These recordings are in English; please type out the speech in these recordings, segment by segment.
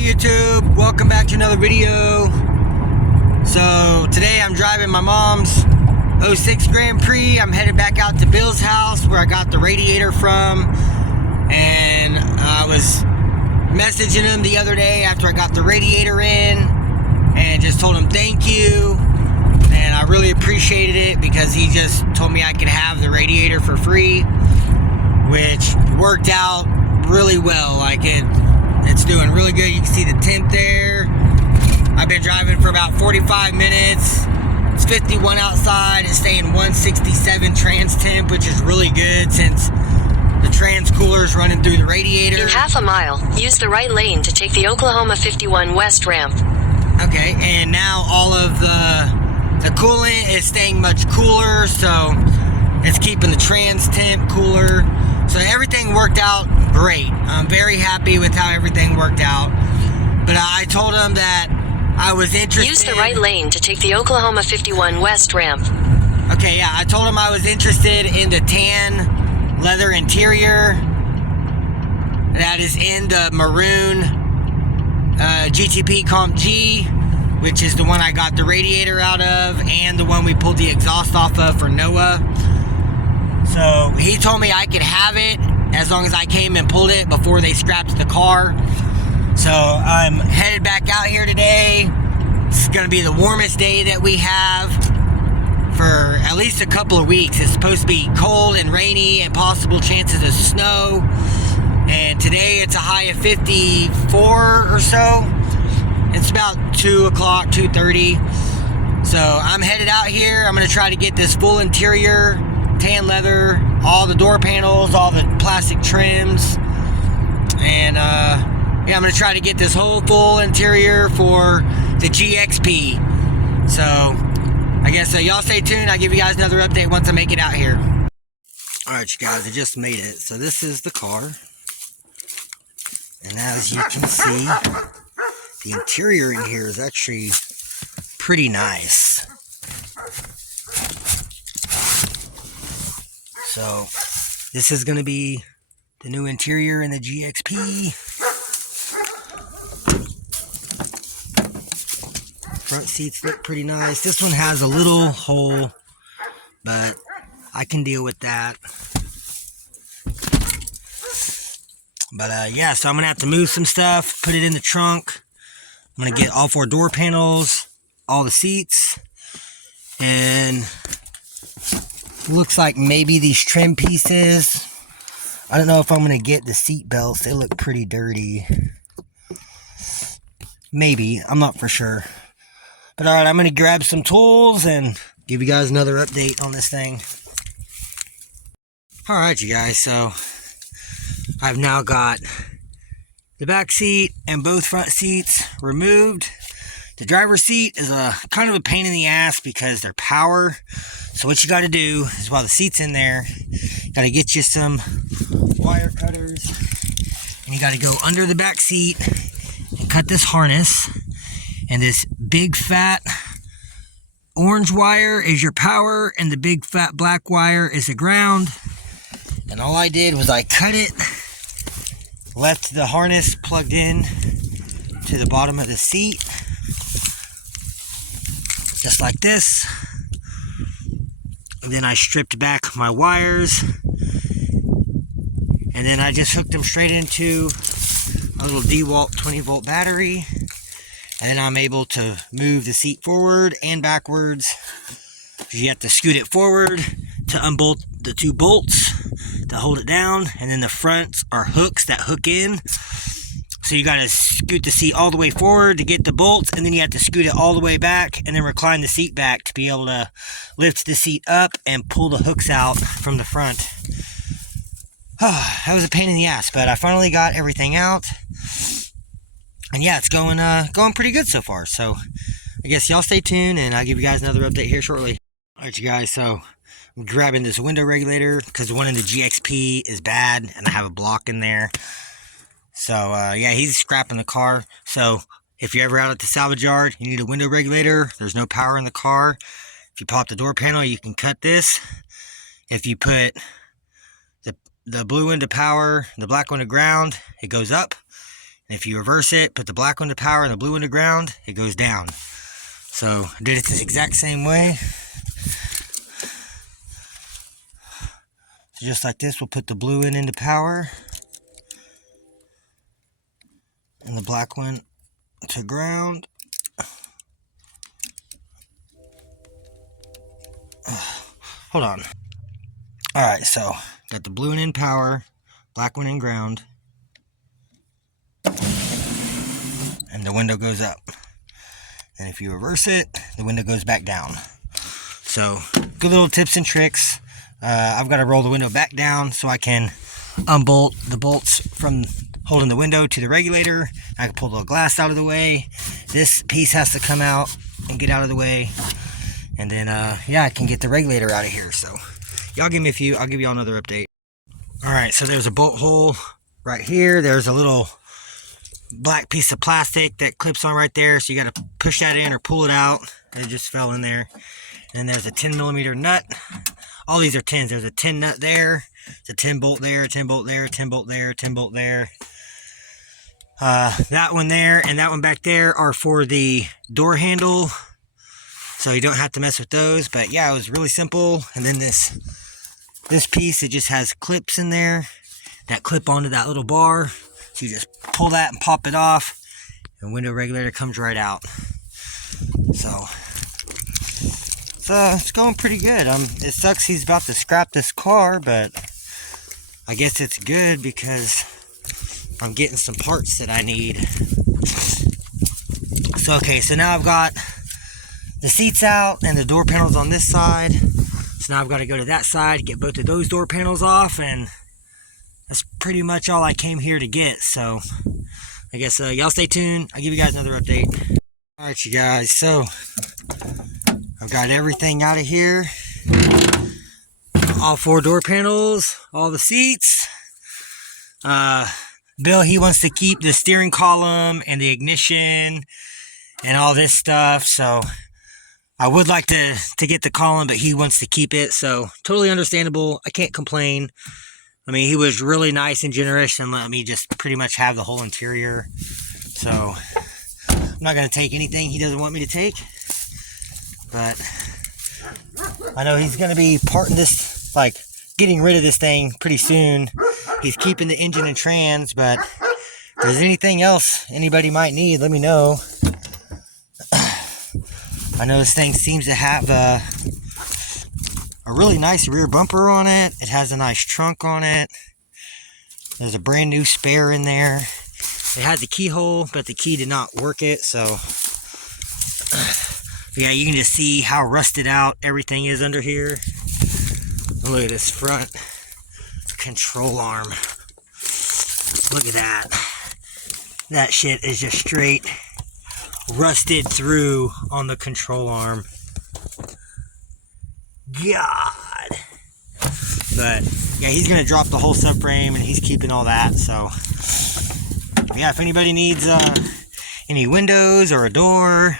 YouTube, welcome back to another video. So today I'm driving my mom's 06 Grand Prix. I'm headed back out to Bill's house where I got the radiator from, and I was messaging him the other day after I got the radiator in and just told him thank you, and I really appreciated it because he just told me I could have the radiator for free, which worked out really well. Like it's doing really good. You can see the temp there. I've been driving for about 45 minutes. It's 51 outside. It's staying 167 trans temp, which is really good since the trans cooler is running through the radiator. In half a mile, use the right lane to take the Oklahoma 51 West ramp. Okay, and now all of the coolant is staying much cooler, so it's keeping the trans temp cooler. So everything worked out great. I'm very happy with how everything worked out. But I told him that I was interested. Use the right lane to take the Oklahoma 51 West ramp. Okay, yeah, I told him I was interested in the tan leather interior that is in the maroon GTP Comp G, which is the one I got the radiator out of and the one we pulled the exhaust off of for Noah. So he told me I could have it as long as I came and pulled it before they scrapped the car. So I'm headed back out here today. It's going to be the warmest day that we have for at least a couple of weeks. It's supposed to be cold and rainy and possible chances of snow. And today it's a high of 54 or so. It's about 2 o'clock, 2:30. So I'm headed out here. I'm going to try to get this full interior, tan leather, all the door panels, all the plastic trims, and yeah, I'm gonna try to get this whole full interior for the GXP. So I guess y'all stay tuned. I'll give you guys another update once I make it out here. Alright, you guys, I just made it. So this is the car, and as you can see, the interior in here is actually pretty nice. So this is going to be the new interior in the GXP. Front seats look pretty nice. This one has a little hole, but I can deal with that. But yeah, so I'm going to have to move some stuff, put it in the trunk. I'm going to get all 4 door panels, all the seats, and looks like maybe these trim pieces. I don't know if I'm going to get the seat belts. They look pretty dirty. Maybe. I'm not for sure. But alright, I'm going to grab some tools and give you guys another update on this thing. Alright, you guys. So I've now got the back seat and both front seats removed. The driver's seat is a kind of a pain in the ass because they're power. So what you got to do is, while the seat's in there, you got to get you some wire cutters, and you got to go under the back seat and cut this harness. And this big fat orange wire is your power, and the big fat black wire is the ground. And all I did was I cut it, left the harness plugged in to the bottom of the seat, just like this. And then I stripped back my wires, and then I just hooked them straight into a little DeWalt 20-volt battery, and then I'm able to move the seat forward and backwards. You have to scoot it forward to unbolt the 2 bolts to hold it down, and then the fronts are hooks that hook in. So you got to scoot the seat all the way forward to get the bolts, and then you have to scoot it all the way back and then recline the seat back to be able to lift the seat up and pull the hooks out from the front. That was a pain in the ass, but I finally got everything out. And yeah, it's going pretty good so far. So I guess y'all stay tuned, and I'll give you guys another update here shortly. Alright, you guys, so I'm grabbing this window regulator because the one in the GXP is bad and I have a block in there. So, yeah, he's scrapping the car. So, if you're ever out at the salvage yard, you need a window regulator. There's no power in the car. If you pop the door panel, you can cut this. If you put the blue one to power, the black one to ground, it goes up. And if you reverse it, put the black one to power and the blue one to ground, it goes down. So I did it this exact same way. So just like this, we'll put the blue one into power and the black one to ground. Hold on. Alright, so got the blue one in power, black one in ground, and the window goes up. And if you reverse it, the window goes back down. So good little tips and tricks. I've got to roll the window back down so I can unbolt the bolts from holding the window to the regulator. I can pull the glass out of the way. This piece has to come out and get out of the way. And then, yeah, I can get the regulator out of here. So y'all give me a few. I'll give y'all another update. All right, so there's a bolt hole right here. There's a little black piece of plastic that clips on right there. So you got to push that in or pull it out. It just fell in there. And there's a 10 millimeter nut. All these are 10s. There's a 10 nut there. There's a 10 bolt there, 10 bolt there, 10 bolt there, 10 bolt there. That one there and that one back there are for the door handle. So you don't have to mess with those. But yeah, it was really simple. And then this piece, it just has clips in there that clip onto that little bar. So you just pull that and pop it off. And window regulator comes right out. So it's going pretty good. It sucks he's about to scrap this car, but I guess it's good because I'm getting some parts that I need. So okay, so now I've got the seats out and the door panels on this side. So now I've got to go to that side, get both of those door panels off, and that's pretty much all I came here to get. So I guess y'all stay tuned. I'll give you guys another update. All right, you guys, so I've got everything out of here. All 4 door panels, all the seats. Bill, he wants to keep the steering column and the ignition and all this stuff. So I would like to get the column, but he wants to keep it. So totally understandable. I can't complain. I mean, he was really nice and generous and let me just pretty much have the whole interior. So I'm not going to take anything he doesn't want me to take. But I know he's going to be parting this, like getting rid of this thing pretty soon. He's keeping the engine and trans, but if there's anything else anybody might need, let me know. I know this thing seems to have a really nice rear bumper on it. It has a nice trunk on it. There's a brand new spare in there. It had the keyhole, but the key did not work it, so yeah, you can just see how rusted out everything is under here. Look at this front control arm. Look at that. That shit is just straight rusted through on the control arm. God. But yeah, he's gonna drop the whole subframe and he's keeping all that. So yeah, if anybody needs any windows or a door,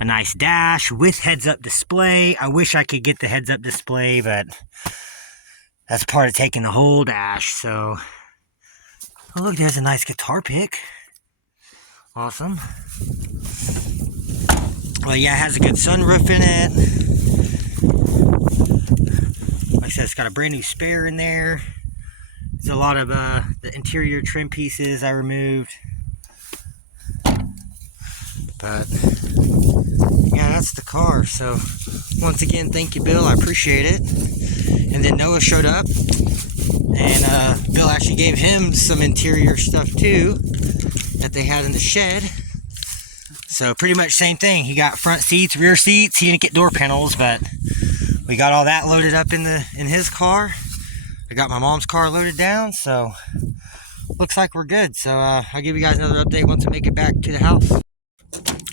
a nice dash with heads-up display. I wish I could get the heads-up display, but that's part of taking the whole dash. So, oh look, there's a nice guitar pick. Awesome. Well, yeah, it has a good sunroof in it. Like I said, it's got a brand new spare in there. There's a lot of the interior trim pieces I removed. But yeah, that's the car. So once again, thank you, Bill. I appreciate it. And then Noah showed up, and Bill actually gave him some interior stuff too that they had in the shed. So pretty much same thing. He got front seats, rear seats. He didn't get door panels, but we got all that loaded up in his car. I got my mom's car loaded down, so looks like we're good. So I'll give you guys another update once I make it back to the house.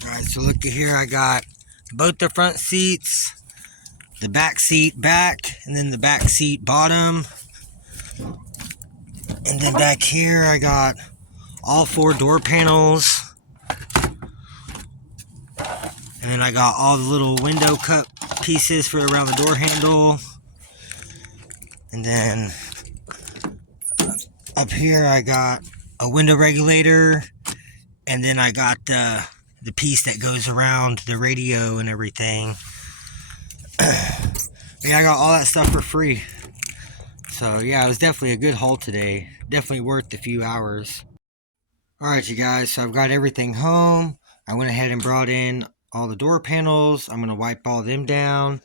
Alright, so look here, I got both the front seats, the back seat back, and then the back seat bottom. And then back here I got all 4 door panels. And then I got all the little window cut pieces for around the door handle. And then up here I got a window regulator And then I got the piece that goes around the radio and everything. Yeah, I got all that stuff for free. So yeah, it was definitely a good haul today. Definitely worth the few hours. Alright you guys, so I've got everything home. I went ahead and brought in all the door panels. I'm going to wipe all them down.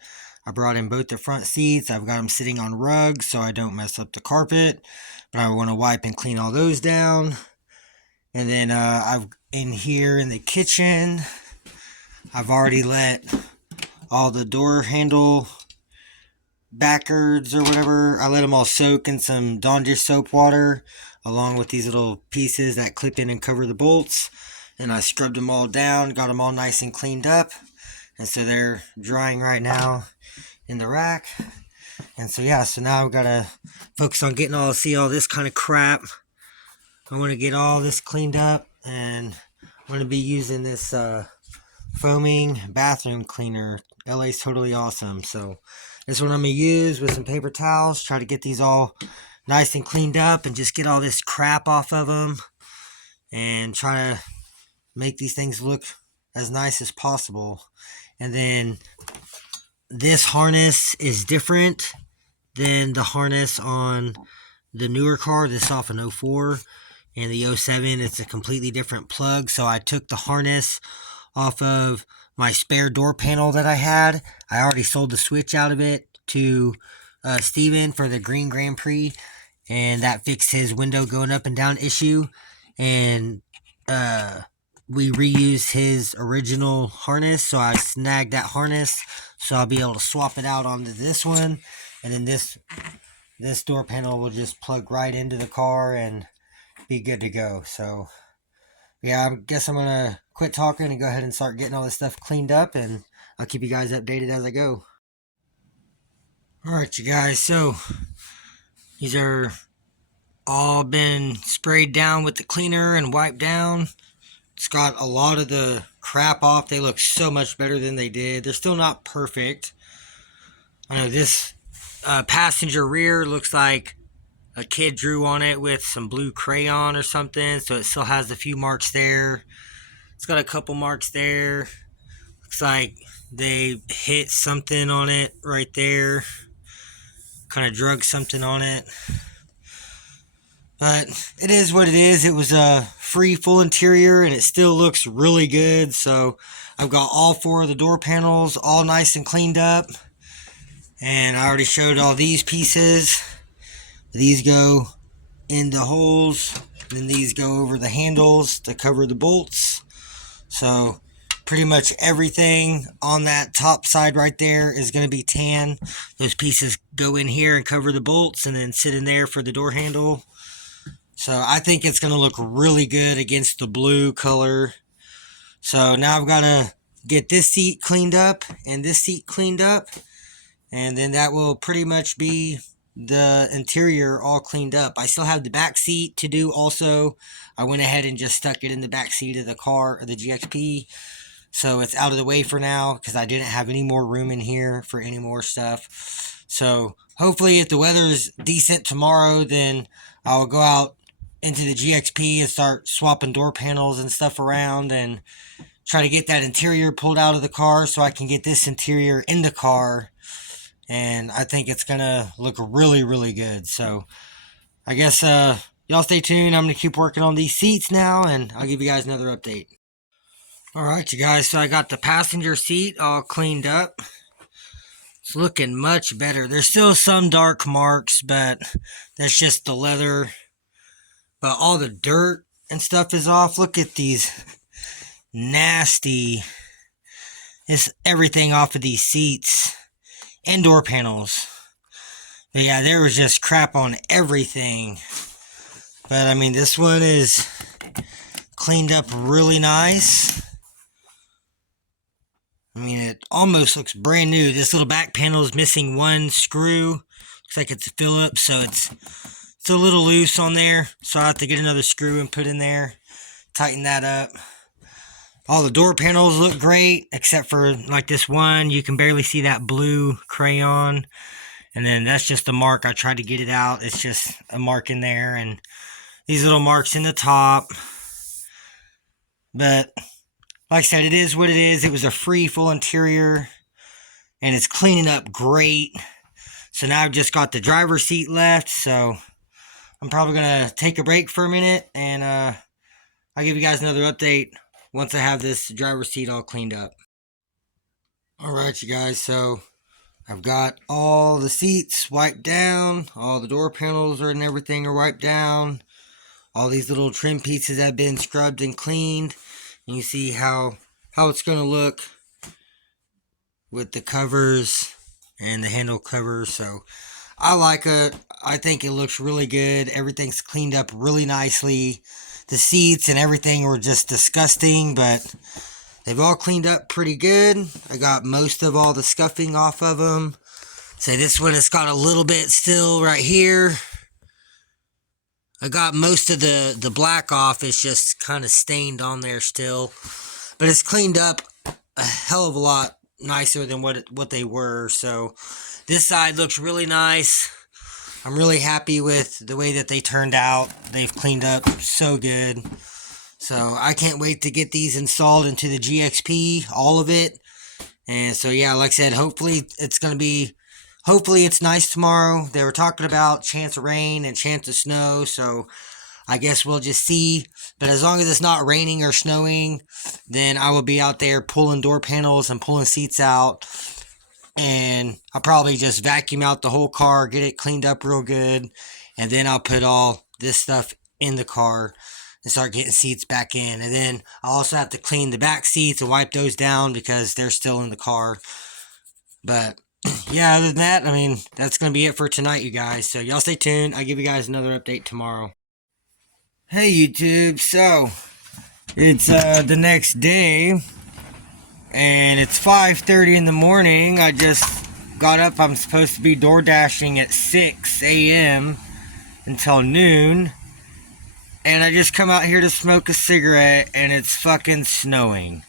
I brought in both the front seats. I've got them sitting on rugs so I don't mess up the carpet. But I want to wipe and clean all those down. And then I've in here in the kitchen, I've already let all the door handle backwards or whatever, I let them all soak in some Dawn dish soap water along with these little pieces that clip in and cover the bolts. And I scrubbed them all down, got them all nice and cleaned up. And so they're drying right now in the rack. And so yeah, so now I've got to focus on getting see all this kind of crap. I want to get all this cleaned up, and I'm going to be using this foaming bathroom cleaner. LA's totally awesome. So this one I'm going to use with some paper towels. Try to get these all nice and cleaned up and just get all this crap off of them. And try to make these things look as nice as possible. And then this harness is different than the harness on the newer car. This is off an 04. And the 07, it's a completely different plug. So I took the harness off of my spare door panel that I had. I already sold the switch out of it to Steven for the green Grand Prix. And that fixed his window going up and down issue. And we reused his original harness. So I snagged that harness. So I'll be able to swap it out onto this one. And then this door panel will just plug right into the car and be good to go. So yeah, I guess I'm gonna quit talking and go ahead and start getting all this stuff cleaned up, and I'll keep you guys updated as I go. Alright you guys, so these are all been sprayed down with the cleaner and wiped down. It's got a lot of the crap off. They look so much better than they did. They're still not perfect. I know this passenger rear looks like a kid drew on it with some blue crayon or something, so it still has a few marks there. It's got a couple marks there. Looks like they hit something on it right there. Kind of drug something on it. But it is what it is. It was a free full interior and it still looks really good. So I've got all 4 of the door panels all nice and cleaned up. And I already showed all these pieces. These go in the holes, then these go over the handles to cover the bolts. So pretty much everything on that top side right there is going to be tan. Those pieces go in here and cover the bolts and then sit in there for the door handle. So I think it's going to look really good against the blue color. So now I've got to get this seat cleaned up and this seat cleaned up. And then that will pretty much be the interior all cleaned up. I still have the back seat to do also. I went ahead and just stuck it in the back seat of the car, of the GXP. So it's out of the way for now because I didn't have any more room in here for any more stuff. So hopefully if the weather is decent tomorrow, then I'll go out into the GXP and start swapping door panels and stuff around and try to get that interior pulled out of the car so I can get this interior in the car. And I think it's going to look really, really good. So I guess y'all stay tuned. I'm going to keep working on these seats now, and I'll give you guys another update. Alright, you guys. So I got the passenger seat all cleaned up. It's looking much better. There's still some dark marks, but that's just the leather. But all the dirt and stuff is off. Look at these nasty. It's everything off of these seats. And door panels. But yeah, there was just crap on everything. But I mean, this one is cleaned up really nice. I mean, it almost looks brand new. This little back panel is missing one screw. Looks like it's a Phillips, so it's a little loose on there. So I have to get another screw and put in there. Tighten that up. All the door panels look great, except for like this one. You can barely see that blue crayon. And then that's just a mark. I tried to get it out. It's just a mark in there. And these little marks in the top. But like I said, it is what it is. It was a free full interior, and it's cleaning up great. So now I've just got the driver's seat left. So I'm probably gonna take a break for a minute, and I'll give you guys another update once I have this driver's seat all cleaned up. All right, you guys. So I've got all the seats wiped down, all the door panels and everything are wiped down. All these little trim pieces have been scrubbed and cleaned. And you see how it's going to look with the covers and the handle covers. So I like it. I think it looks really good. Everything's cleaned up really nicely. The seats and everything were just disgusting, but they've all cleaned up pretty good. I got most of all the scuffing off of them. Say this one has got a little bit still right here. I got most of the black off. It's just kind of stained on there still. But it's cleaned up a hell of a lot nicer than what they were. So this side looks really nice. I'm really happy with the way that they turned out. They've cleaned up so good. So I can't wait to get these installed into the GXP, all of it. And so yeah, like I said, hopefully it's nice tomorrow. They were talking about chance of rain and chance of snow, so I guess we'll just see. But as long as it's not raining or snowing, then I will be out there pulling door panels and pulling seats out. And I'll probably just vacuum out the whole car, get it cleaned up real good, and then I'll put all this stuff in the car and start getting seats back in. And then I'll also have to clean the back seats and wipe those down because they're still in the car. But yeah, other than that, I mean, that's going to be it for tonight, you guys. So y'all stay tuned. I'll give you guys another update tomorrow. Hey, YouTube. So it's the next day, and it's 5:30 in the morning. I just got up. I'm supposed to be door dashing at 6 a.m. until noon. And I just come out here to smoke a cigarette, and it's fucking snowing.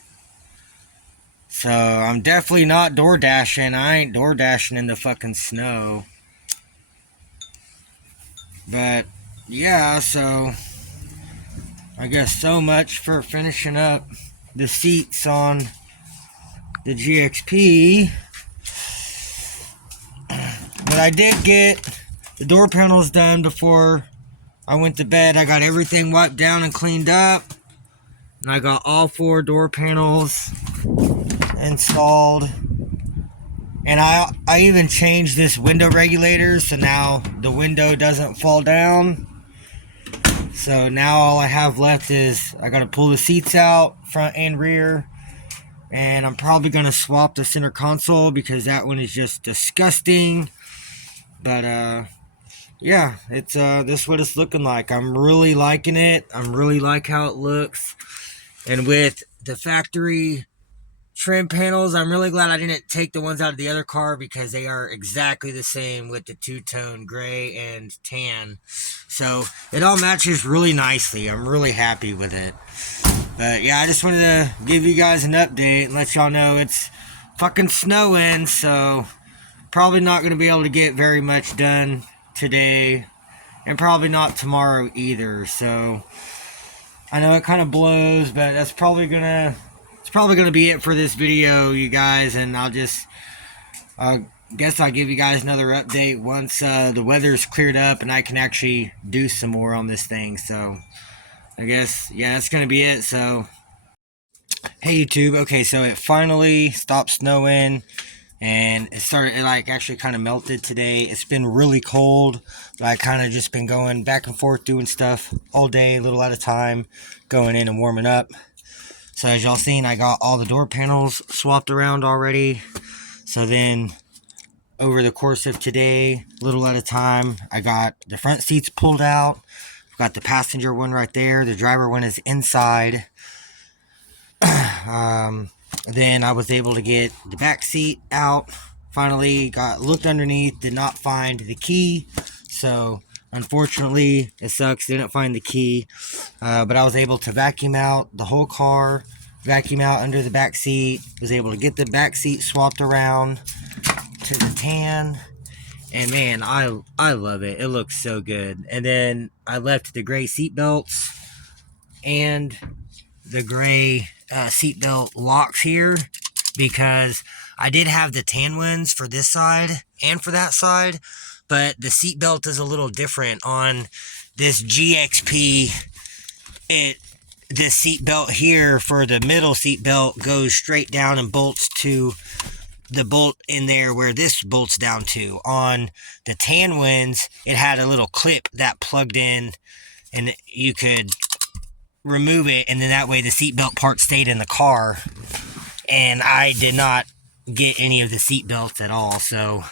So I'm definitely not door dashing. I ain't door dashing in the fucking snow. But yeah, so I guess so much for finishing up the seats on the GXP. But I did get the door panels done before I went to bed. I got everything wiped down and cleaned up. And I got all 4 door panels installed. And I even changed this window regulator, so now the window doesn't fall down. So now all I have left is I gotta pull the seats out, front and rear. And I'm probably gonna swap the center console because that one is just disgusting. But yeah, it's this is what it's looking like. I'm really liking it. I'm really like how it looks. And with the factory trim panels, I'm really glad I didn't take the ones out of the other car because they are exactly the same with the two-tone gray and tan. So it all matches really nicely. I'm really happy with it. But yeah, I just wanted to give you guys an update and let y'all know it's fucking snowing, so probably not going to be able to get very much done today, and probably not tomorrow either. So I know it kind of blows, but that's probably gonna be it for this video, you guys. And I'll just guess I'll give you guys another update once the weather's cleared up and I can actually do some more on this thing. So I guess, yeah, that's gonna be it. So hey, YouTube. Okay, so it finally stopped snowing, and it like actually kind of melted today. It's been really cold, but I kind of just been going back and forth doing stuff all day, a little at a time, going in and warming up. So as y'all seen, I got all the door panels swapped around already. So then over the course of today, little at a time, I got the front seats pulled out. I've got the passenger one right there. The driver one is inside. Then I was able to get the back seat out. Finally looked underneath, did not find the key. So unfortunately, it sucks, didn't find the key. But I was able to vacuum out the whole car, vacuum out under the back seat, was able to get the back seat swapped around to the tan. And man, I love it. It looks so good. And then I left the gray seat belts and the gray seatbelt locks here, because I did have the tan ones for this side and for that side, but the seatbelt is a little different on this GXP. This seatbelt here for the middle seatbelt goes straight down and bolts to the bolt in there where this bolts down to. On the tan ones, it had a little clip that plugged in, and you could remove it, and then that way the seatbelt part stayed in the car. And I did not get any of the seatbelts at all, so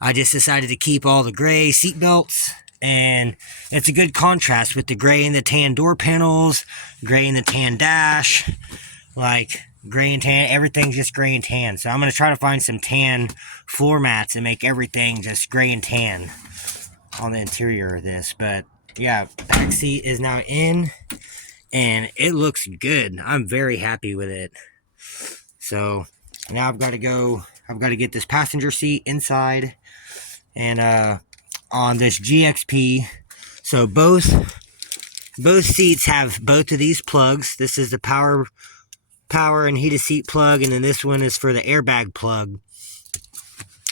I just decided to keep all the gray seatbelts, and it's a good contrast with the gray and the tan door panels, gray and the tan dash, like gray and tan, everything's just gray and tan. So I'm going to try to find some tan floor mats and make everything just gray and tan on the interior of this. But yeah, back seat is now in, and it looks good. I'm very happy with it. So now I've got to get this passenger seat inside, and on this GXP, so both seats have both of these plugs. This is the power and heated seat plug, and then this one is for the airbag plug.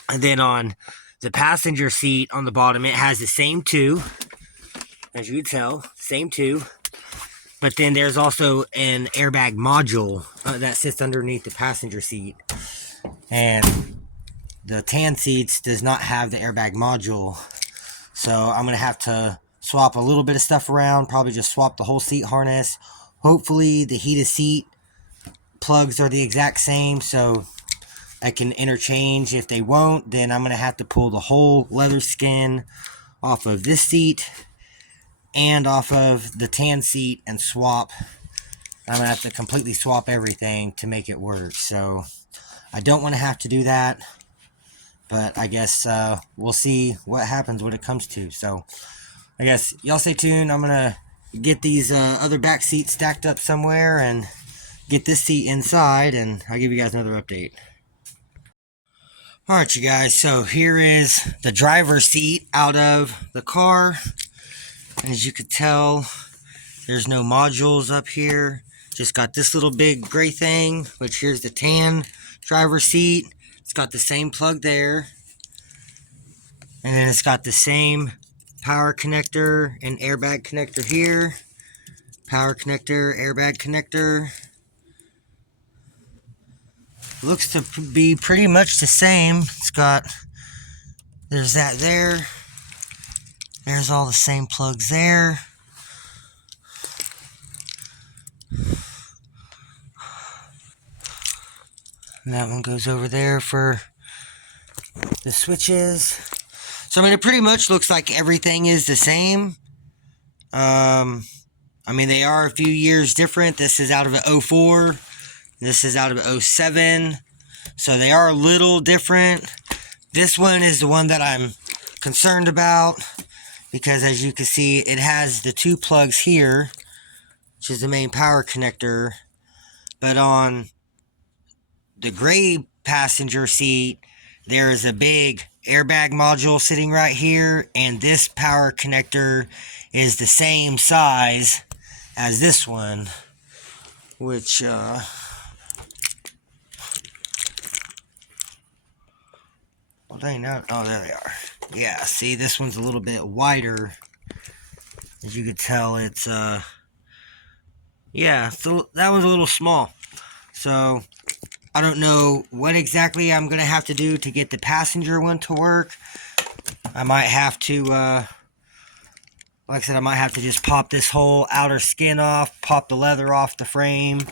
And then on the passenger seat on the bottom, it has the same two, as you can tell, same two. But then there's also an airbag module that sits underneath the passenger seat. And the tan seats does not have the airbag module. So I'm going to have to swap a little bit of stuff around, probably just swap the whole seat harness. Hopefully the heated seat plugs are the exact same, so I can interchange. If they won't, then I'm going to have to pull the whole leather skin off of this seat and off of the tan seat and swap. I'm going to have to completely swap everything to make it work. So I don't want to have to do that, but I guess we'll see what happens when it comes to. So I guess y'all stay tuned. I'm going to get these other back seats stacked up somewhere and get this seat inside, and I'll give you guys another update. Alright, you guys, so here is the driver's seat out of the car. And as you can tell, there's no modules up here. Just got this little big gray thing, which here's the tan driver's seat. It's got the same plug there. And then it's got the same power connector and airbag connector here. Power connector, airbag connector. Looks to be pretty much the same. It's got, there's that there. There's all the same plugs there. And that one goes over there for the switches. So I mean, it pretty much looks like everything is the same. I mean, they are a few years different. This is out of an 04. This is out of an 07. So they are a little different. This one is the one that I'm concerned about, because as you can see, it has the two plugs here, which is the main power connector. But on the gray passenger seat, there is a big airbag module sitting right here, and this power connector is the same size as this one, which well, dang, no, oh, there they are. Yeah, see, this one's a little bit wider. As you can tell, it's yeah, so that one's a little small. So I don't know what exactly I'm gonna have to do to get the passenger one to work. I might have to like I said, I might have to just pop this whole outer skin off, pop the leather off the frame,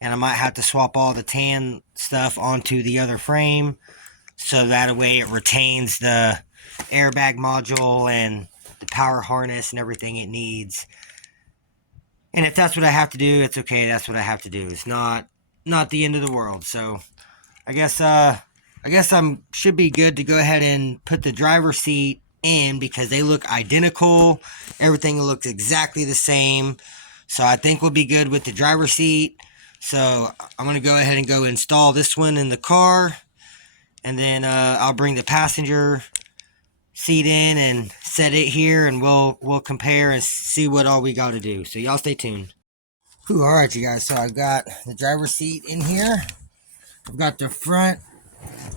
and I might have to swap all the tan stuff onto the other frame, so that way it retains the airbag module and the power harness and everything it needs. And if that's what I have to do, it's okay. That's what I have to do. It's not the end of the world. So I guess I'm should be good to go ahead and put the driver's seat in, because they look identical. Everything looks exactly the same. So I think we'll be good with the driver's seat. So I'm going to go ahead and go install this one in the car, and then I'll bring the passenger seat in and set it here, and we'll compare and see what all we got to do. So y'all stay tuned. Whew, all right, you guys. So I've got the driver's seat in here. I've got the front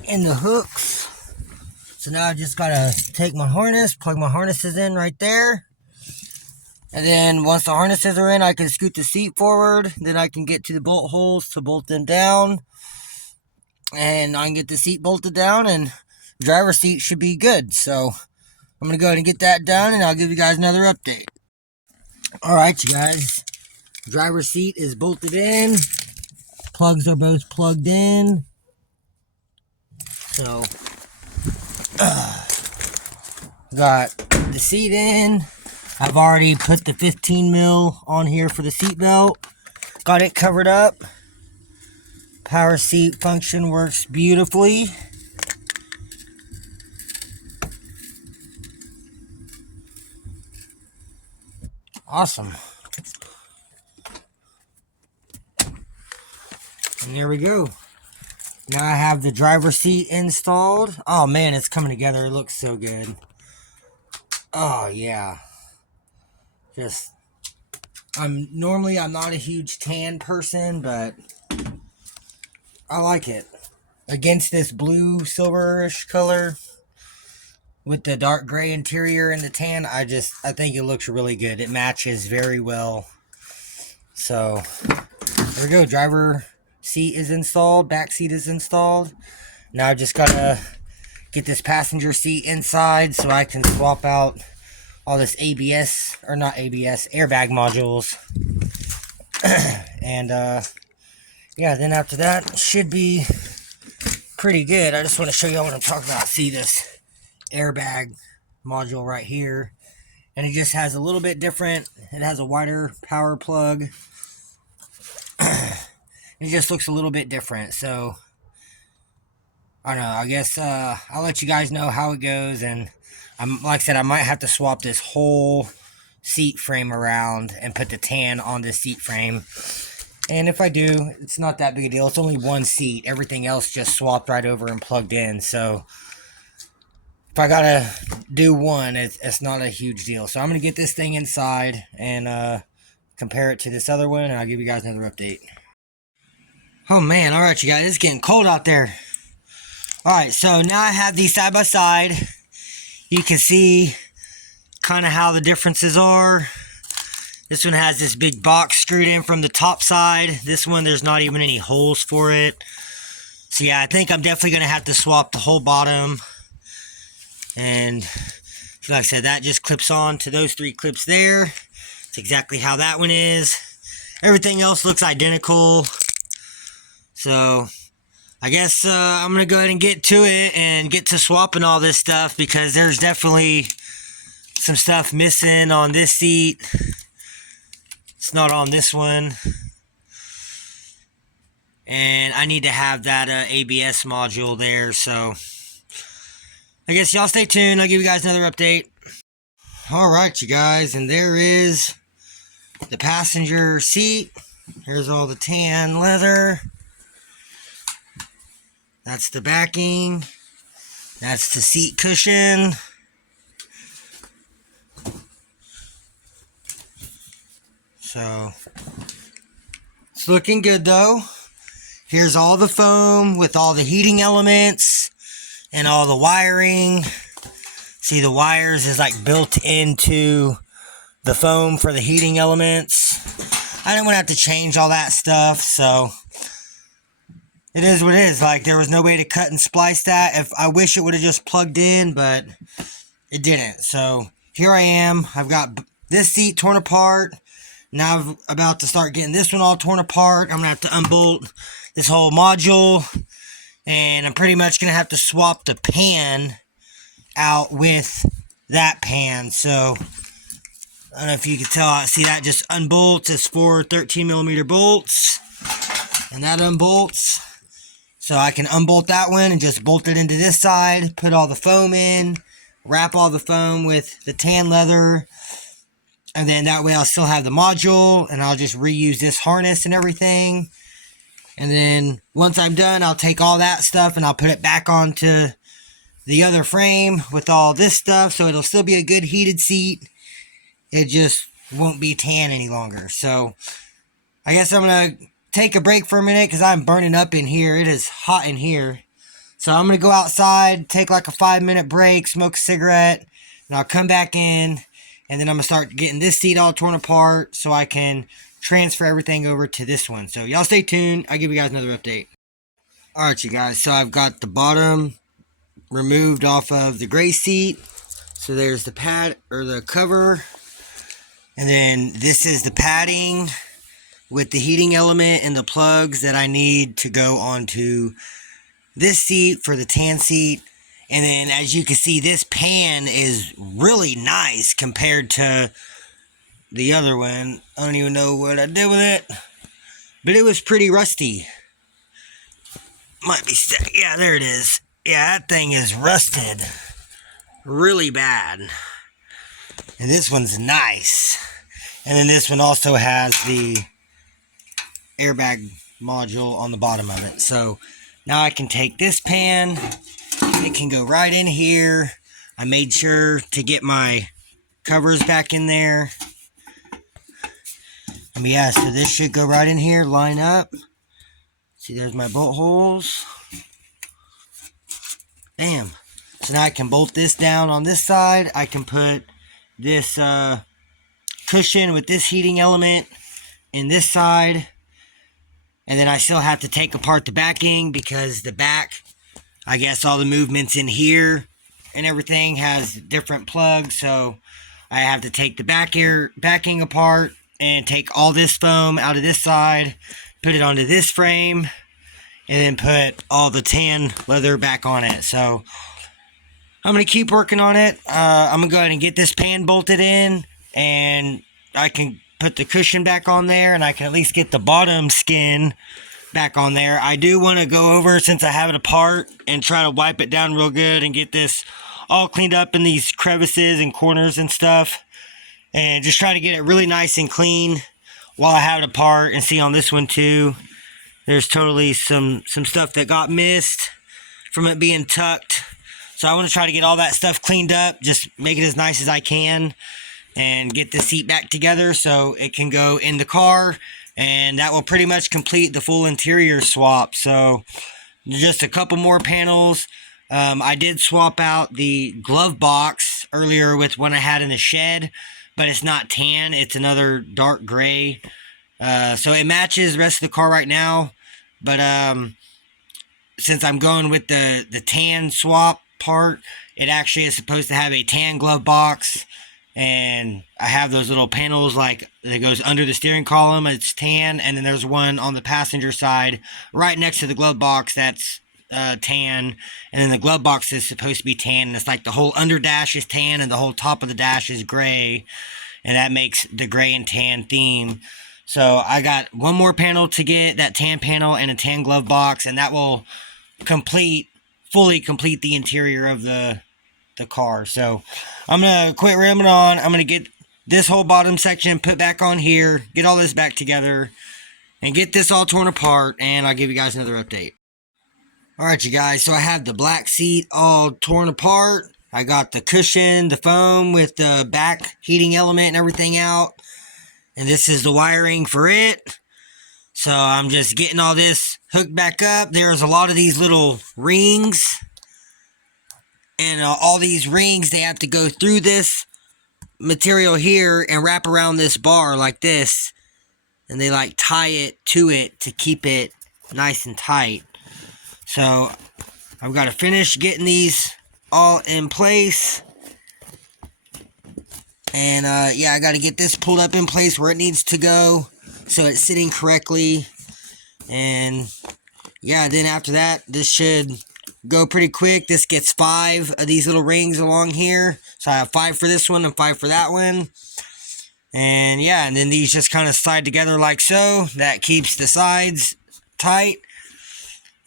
and the hooks. So now I just gotta take my harness, plug my harnesses in right there. And then once the harnesses are in, I can scoot the seat forward. Then I can get to the bolt holes to bolt them down. And I can get the seat bolted down, and the driver's seat should be good. So I'm gonna go ahead and get that done, and I'll give you guys another update. All right, you guys. Driver's seat is bolted in. Plugs are both plugged in. So, got the seat in. I've already put the 15 mil on here for the seat belt. Got it covered up. Power seat function works beautifully. Awesome. And there we go. Now I have the driver's seat installed. Oh man, it's coming together. It looks so good. Oh yeah. I'm not a huge tan person, but I like it. Against this blue silverish color with the dark gray interior and the tan, I think it looks really good. It matches very well. So there we go. Driver seat is installed. Back seat is installed. Now I just gotta get this passenger seat inside so I can swap out all this ABS, or not ABS, airbag modules. And yeah, then after that should be pretty good. I just want to show you all what I'm talking about. See this airbag module right here, and it just has a little bit different. It has a wider power plug. It just looks a little bit different. So I don't know, I guess I'll let you guys know how it goes. And like I said, I might have to swap this whole seat frame around and put the tan on this seat frame. And if I do, it's not that big a deal. It's only one seat. Everything else just swapped right over and plugged in. So if I gotta do one, it's not a huge deal. So I'm gonna get this thing inside and compare it to this other one, and I'll give you guys another update. Oh man, all right, you guys, it's getting cold out there. All right, so now I have these side by side. You can see kind of how the differences are. This one has this big box screwed in from the top side. This one, there's not even any holes for it. So yeah, I think I'm definitely going to have to swap the whole bottom. And like I said, that just clips on to those three clips there. It's exactly how that one is. Everything else looks identical. So I guess I'm going to go ahead and get to it and get to swapping all this stuff, because there's definitely some stuff missing on this seat. It's not on this one. And I need to have that ABS module there. So I guess y'all stay tuned. I'll give you guys another update. Alright, you guys. And there is the passenger seat. Here's all the tan leather. That's the backing. That's the seat cushion. So it's looking good though. Here's all the foam with all the heating elements and all the wiring. See, the wires is like built into the foam for the heating elements. I didn't want to have to change all that stuff, so it is what it is. Like, there was no way to cut and splice that. If I wish it would have just plugged in, but it didn't. So here I am. I've got this seat torn apart. Now I'm about to start getting this one all torn apart. I'm going to have to unbolt this whole module. And I'm pretty much going to have to swap the pan out with that pan. So I don't know if you can tell. See, that just unbolts. It's 4 13mm bolts. And that unbolts. So I can unbolt that one and just bolt it into this side. Put all the foam in. Wrap all the foam with the tan leather. And then that way I'll still have the module. And I'll just reuse this harness and everything. And then once I'm done, I'll take all that stuff and I'll put it back onto the other frame with all this stuff. So it'll still be a good heated seat. It just won't be tan any longer. So I guess I'm going to take a break for a minute because I'm burning up in here. It is hot in here. So I'm going to go outside, take like a 5-minute break, smoke a cigarette, and I'll come back in. And then I'm going to start getting this seat all torn apart so I can transfer everything over to this one. So y'all stay tuned. I'll give you guys another update. Alright, you guys. So I've got the bottom removed off of the gray seat. So there's the pad or the cover. And then this is the padding with the heating element and the plugs that I need to go onto this seat for the tan seat. And then as you can see, this pan is really nice compared to the other one. I don't even know what I did with it, but it was pretty rusty. Might be stuck. Yeah, there it is. Yeah, that thing is rusted really bad. And this one's nice. And then this one also has the airbag module on the bottom of it. So now I can take this pan. It can go right in here. I made sure to get my covers back in there. Yeah, so this should go right in here, line up. See, there's my bolt holes. Bam. So now I can bolt this down on this side. I can put this cushion with this heating element in this side. And then I still have to take apart the backing because the back, I guess all the movements in here and everything has different plugs. So I have to take the backing apart and take all this foam out of this side, put it onto this frame, and then put all the tan leather back on it. So I'm going to keep working on it. I'm going to go ahead and get this pan bolted in, and I can put the cushion back on there, and I can at least get the bottom skin back on there. I do want to go over, since I have it apart, and try to wipe it down real good and get this all cleaned up in these crevices and corners and stuff, and just try to get it really nice and clean while I have it apart. And see, on this one too, there's totally some stuff that got missed from it being tucked. So I want to try to get all that stuff cleaned up, just make it as nice as I can, and get the seat back together so it can go in the car. And that will pretty much complete the full interior swap. So just a couple more panels. I did swap out the glove box earlier with one I had in the shed, but it's not tan, it's another dark gray. So it matches the rest of the car right now, but since I'm going with the tan swap part, it actually is supposed to have a tan glove box, and I have those little panels like that goes under the steering column. It's tan, and then there's one on the passenger side right next to the glove box that's tan, and then the glove box is supposed to be tan, and it's like the whole under dash is tan and the whole top of the dash is gray, and that makes the gray and tan theme. So I got one more panel to get, that tan panel and a tan glove box, and that will fully complete the interior of the car. So I'm gonna quit rambling on. I'm gonna get this whole bottom section put back on here, get all this back together, and get this all torn apart, and I'll give you guys another update. Alright, you guys, so I have the black seat all torn apart. I got the cushion, the foam with the back heating element and everything out, and this is the wiring for it. So I'm just getting all this hooked back up. There's a lot of these little rings, and all these rings, they have to go through this material here and wrap around this bar like this, and they like tie it to keep it nice and tight. So I've got to finish getting these all in place, and yeah, I got to get this pulled up in place where it needs to go so it's sitting correctly. And yeah, then after that, this should go pretty quick. This gets 5 of these little rings along here, so I have 5 for this one and 5 for that one. And yeah, and then these just kind of slide together like so. That keeps the sides tight.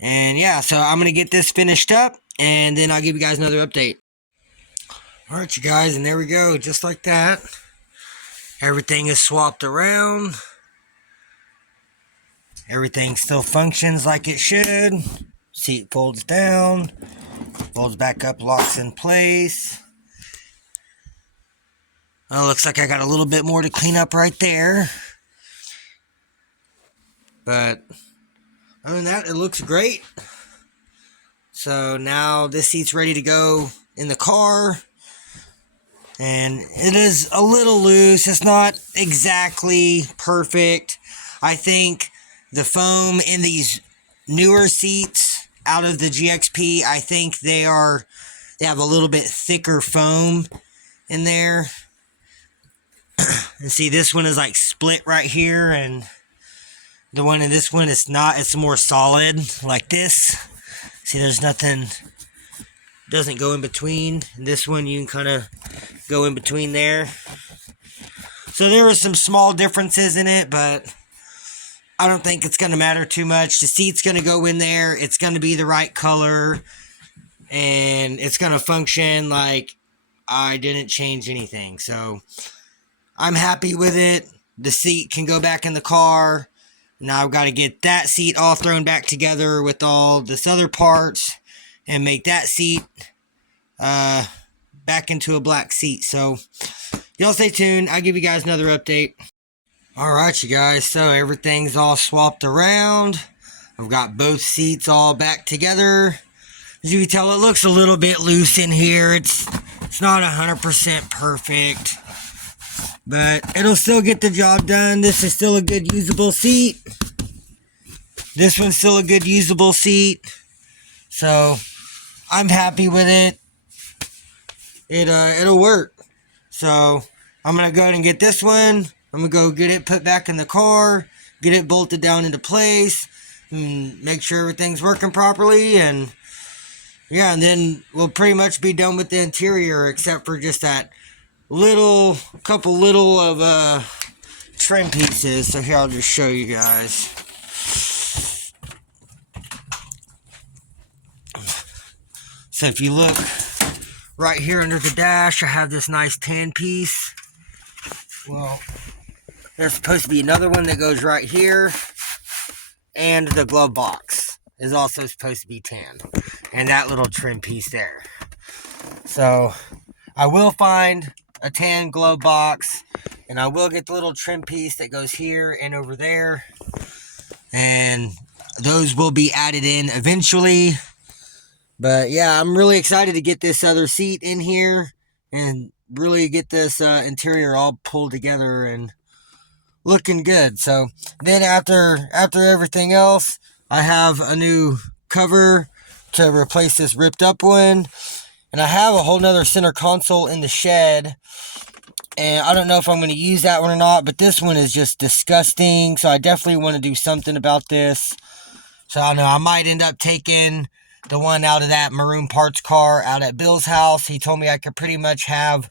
And yeah, so I'm gonna get this finished up, and then I'll give you guys another update. Alright, you guys, and there we go, just like that. Everything is swapped around. Everything still functions like it should. Seat folds down, folds back up, locks in place. Oh, looks like I got a little bit more to clean up right there. But other than that, it looks great. So now this seat's ready to go in the car. And it is a little loose. It's not exactly perfect. I think the foam in these newer seats out of the GXP, I think they have a little bit thicker foam in there. And see, this one is like split right here, and the one in this one is not. It's more solid like this. See, there's nothing, doesn't go in between. And this one, you can kind of go in between there. So there are some small differences in it, but I don't think it's going to matter too much. The seat's going to go in there. It's going to be the right color, and it's going to function like I didn't change anything. So I'm happy with it. The seat can go back in the car. Now I've got to get that seat all thrown back together with all this other parts and make that seat back into a black seat. So y'all stay tuned. I'll give you guys another update. Alright, you guys. So everything's all swapped around. I've got both seats all back together. As you can tell, it looks a little bit loose in here. It's not 100% perfect, but it'll still get the job done. This is still a good usable seat. This one's still a good usable seat. So I'm happy with it. It'll work. So I'm gonna go ahead and get this one. I'm gonna go get it put back in the car, get it bolted down into place, and make sure everything's working properly. And yeah, and then we'll pretty much be done with the interior, except for just that couple little of trim pieces. So here, I'll just show you guys. So if you look right here under the dash, I have this nice tan piece. Well, there's supposed to be another one that goes right here, and the glove box is also supposed to be tan, and that little trim piece there. So I will find a tan glove box, and I will get the little trim piece that goes here and over there, and those will be added in eventually. But yeah, I'm really excited to get this other seat in here and really get this interior all pulled together and looking good. So then after everything else, I have a new cover to replace this ripped up one, and I have a whole nother center console in the shed, and I don't know if I'm going to use that one or not, but this one is just disgusting. So I definitely want to do something about this. So I don't know, I might end up taking the one out of that maroon parts car out at Bill's house. He told me I could pretty much have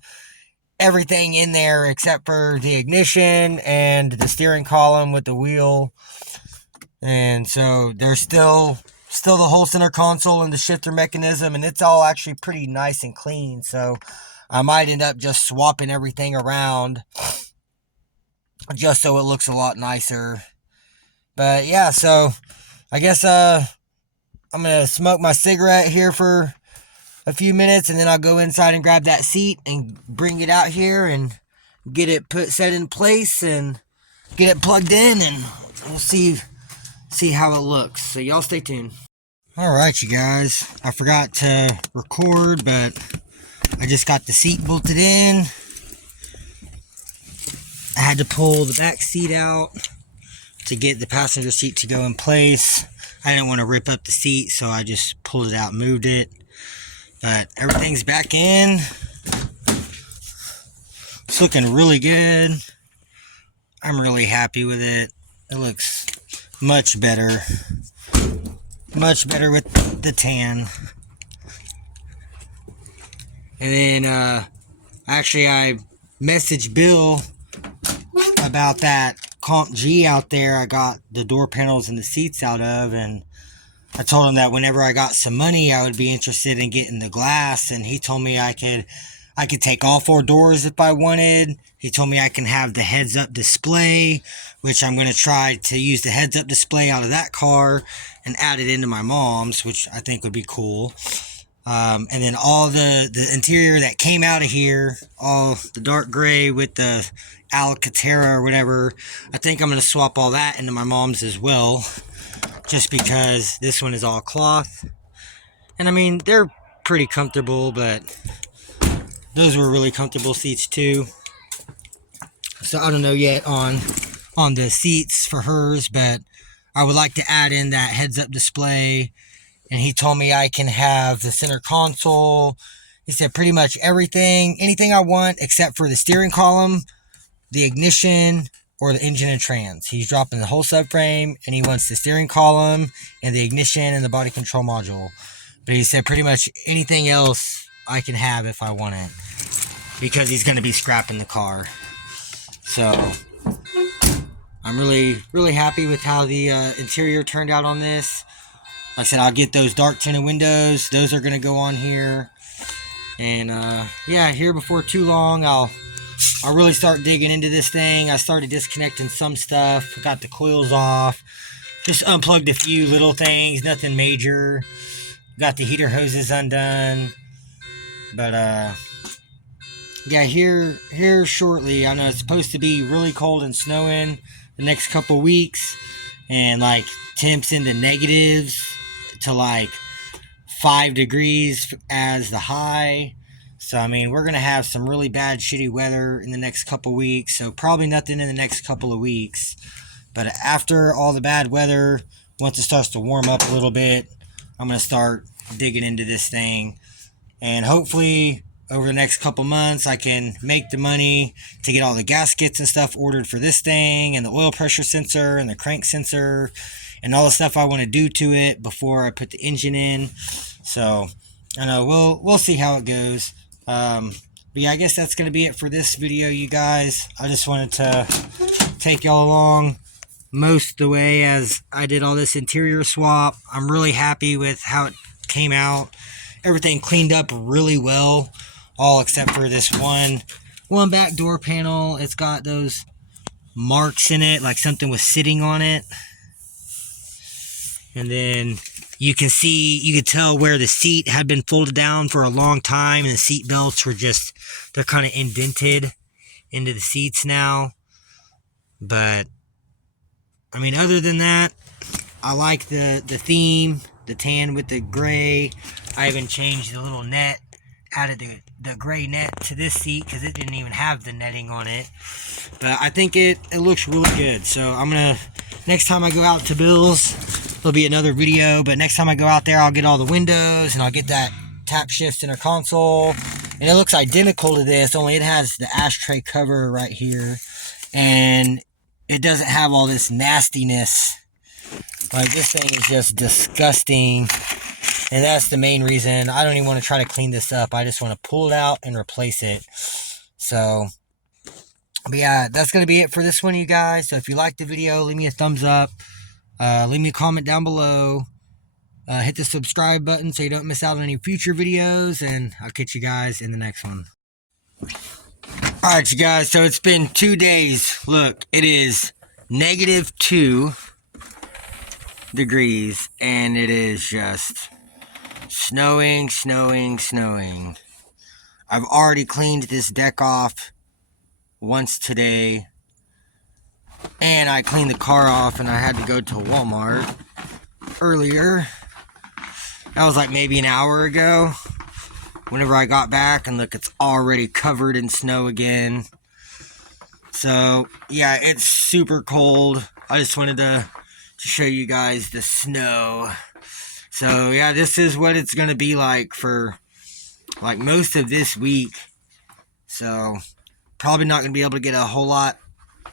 everything in there except for the ignition and the steering column with the wheel. And so there's still the whole center console and the shifter mechanism, and it's all actually pretty nice and clean. So I might end up just swapping everything around just so it looks a lot nicer. But yeah, so I guess I'm going to smoke my cigarette here for a few minutes, and then I'll go inside and grab that seat and bring it out here and get it set in place and get it plugged in, and we'll see how it looks. So y'all stay tuned. Alright, you guys. I forgot to record, but I just got the seat bolted in. I had to pull the back seat out to get the passenger seat to go in place. I didn't want to rip up the seat, so I just pulled it out and moved it. But everything's back in. It's looking really good. I'm really happy with it. It looks much better. Much better with the tan. And then, actually, I messaged Bill about that Comp G out there I got the door panels and the seats out of, and I told him that whenever I got some money, I would be interested in getting the glass, and he told me I could take all 4 doors if I wanted. He told me I can have the heads-up display, which I'm going to try to use the heads-up display out of that car and add it into my mom's, which I think would be cool. And then all the interior that came out of here, all the dark gray with the Alcantara or whatever, I think I'm going to swap all that into my mom's as well, just because this one is all cloth. And I mean, they're pretty comfortable, but those were really comfortable seats too. So I don't know yet on the seats for hers, but I would like to add in that heads-up display. And he told me I can have the center console. He said pretty much anything I want except for the steering column, the ignition, or the engine and trans. He's dropping the whole subframe, and he wants the steering column and the ignition and the body control module. But he said pretty much anything else I can have if I want it, because he's going to be scrapping the car. So I'm really, really happy with how the interior turned out on this. Like I said, I'll get those dark tinted windows. Those are going to go on here. And yeah, here before too long, I'll really start digging into this thing. I started disconnecting some stuff. Got the coils off. Just unplugged a few little things. Nothing major. Got the heater hoses undone. But yeah, here shortly, I know it's supposed to be really cold and snowing the next couple weeks. And like temps in the negatives to like 5 degrees as the high. So I mean, we're gonna have some really bad shitty weather in the next couple weeks. So probably nothing in the next couple of weeks, but after all the bad weather, once it starts to warm up a little bit, I'm gonna start digging into this thing. And hopefully over the next couple months I can make the money to get all the gaskets and stuff ordered for this thing, and the oil pressure sensor and the crank sensor and all the stuff I want to do to it before I put the engine in. So I know we'll see how it goes. But yeah, I guess that's going to be it for this video, you guys. I just wanted to take y'all along most of the way as I did all this interior swap. I'm really happy with how it came out. Everything cleaned up really well, all except for this one back door panel. It's got those marks in it, like something was sitting on it. And then you could tell where the seat had been folded down for a long time, and the seat belts were they're kind of indented into the seats now. But I mean, other than that, I like the theme, the tan with the gray. I even changed the little net, added the gray net to this seat because it didn't even have the netting on it. But I think it looks really good. So I'm gonna, next time I go out to Bill's, there'll be another video, but next time I go out there, I'll get all the windows and I'll get that tap shift center console. And it looks identical to this, only it has the ashtray cover right here, and it doesn't have all this nastiness. Like, this thing is just disgusting. And that's the main reason I don't even want to try to clean this up. I just want to pull it out and replace it. So, but yeah, that's going to be it for this one, you guys. So if you liked the video, leave me a thumbs up. Leave me a comment down below. Hit the subscribe button so you don't miss out on any future videos. And I'll catch you guys in the next one. Alright, you guys. So it's been 2 days. Look, it is -2 degrees. And it is just snowing. I've already cleaned this deck off once today, and I cleaned the car off, and I had to go to Walmart earlier. That was like maybe an hour ago whenever I got back, and look, it's already covered in snow again. So yeah, it's super cold. I just wanted to show you guys the snow. So yeah, this is what it's gonna be like for like most of this week. So probably not gonna be able to get a whole lot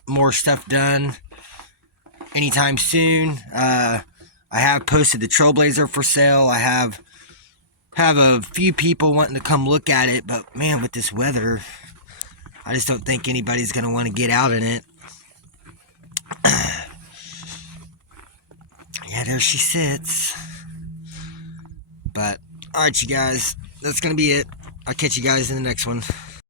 more stuff done anytime soon. I have posted the Trailblazer for sale. I have a few people wanting to come look at it, but man, with this weather, I just don't think anybody's gonna want to get out in it. Yeah, there she sits. But alright, you guys, that's gonna be it. I'll catch you guys in the next one.